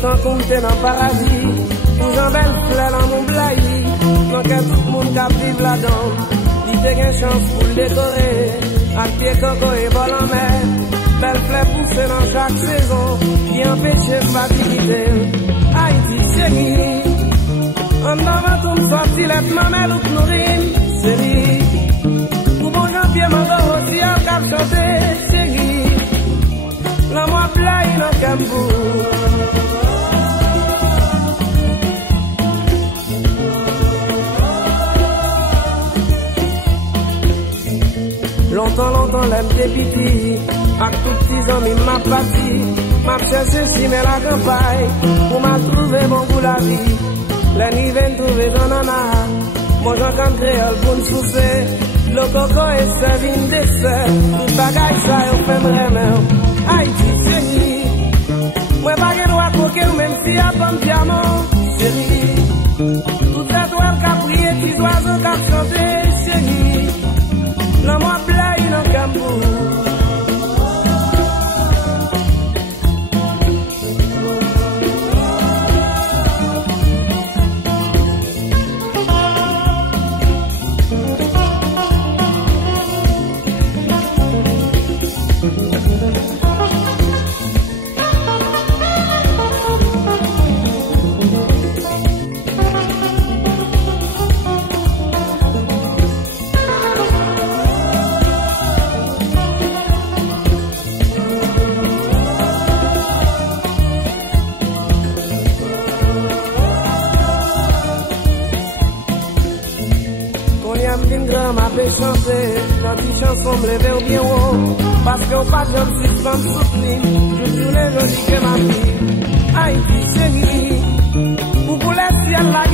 tant qu'on t'es dans le paradis, tout j'en belle fleur dans mon blaï, dans quel tout le monde qui vive là-dedans, il fait une chance pour le décorer, à pied coco et vol en mer, belle fleur poussée dans chaque saison, qui empêche fatiguité. Haïti chérie, en avant tout me sorti les mamelles ou que nous rime, série, pour bon janvier m'en aussi à cap chanter, chérie, la moi blaï dans Cambou. Longtemps, l'aime dépiti, avec tout petits amis m'a parti, m'a cherché si mais la campagne, pour m'a trouvé mon goût la vie, les niveaux trouvé dans nana, mon j'en comme créole pour me souffler, le coco est servi une dessert, tout bagaille ça y'a fait m'remer, Haïti chérie, moi pas que droit coquer ou même si y'a pas de diamant, chérie, tout cette toile qu'a prié, petits oiseaux qu'a chanté, chérie, la moi blaï dans Cambou. M'a fait chanter, gentille chanson me lever au bien haut, parce que au pas de j'en suis pas soutenir, je joue les jolies que ma vie, Haïti chérie, pour les ciels la